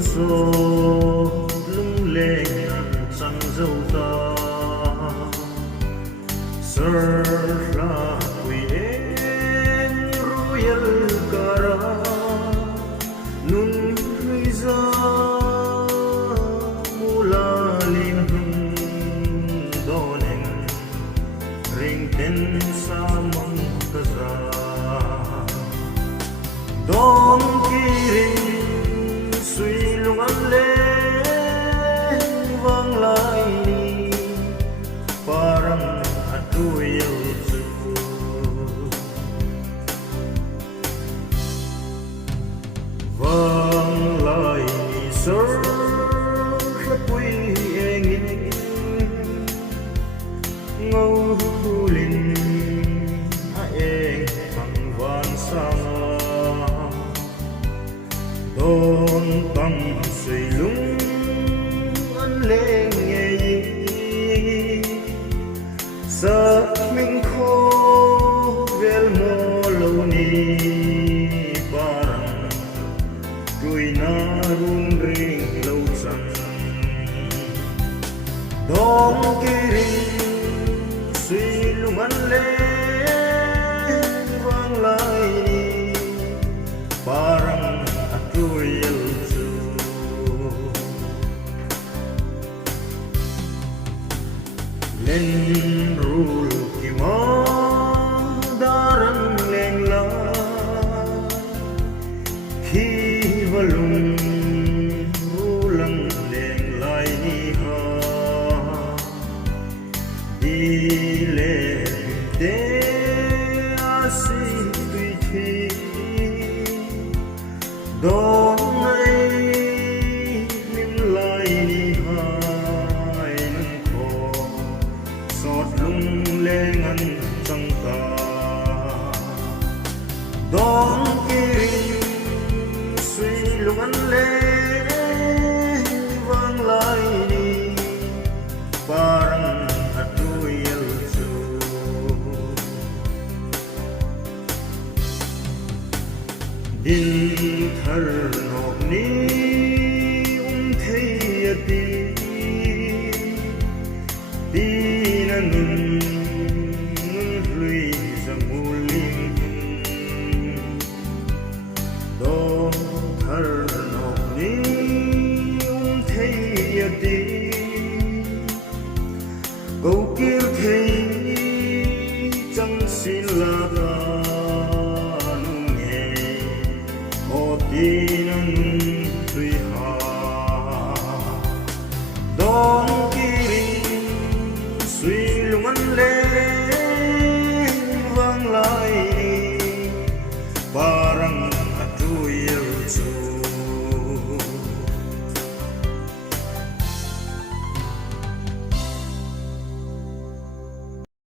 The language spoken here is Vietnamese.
gió lung lên trăng dâu ta sơ ra quỳ en royal cara nun riza mula lim donen ring ten sa mang kaza don kirin suy lung an lên vang lại ni parang thuoi vang lại ni sơ quy engin ngâu linh a eng phang van sang don tâm suy lung an lên nghe sa mình khô vel mo lâu ni parang trôi na run ring lâu chẳng đón kirin suy lung an lên vang lại ni parang trôi lên rul ki ma daran leng la khi valung rulang leng lai ni ha đi le de asi tui thi don nay nim lai ni hai nang kho sọt lung lên ngăn trăng ta đón kirin suy lung ăn lên vang lại ni parang thuoi su din thar nok ni thei ati nun lui zamulim do thar nok ni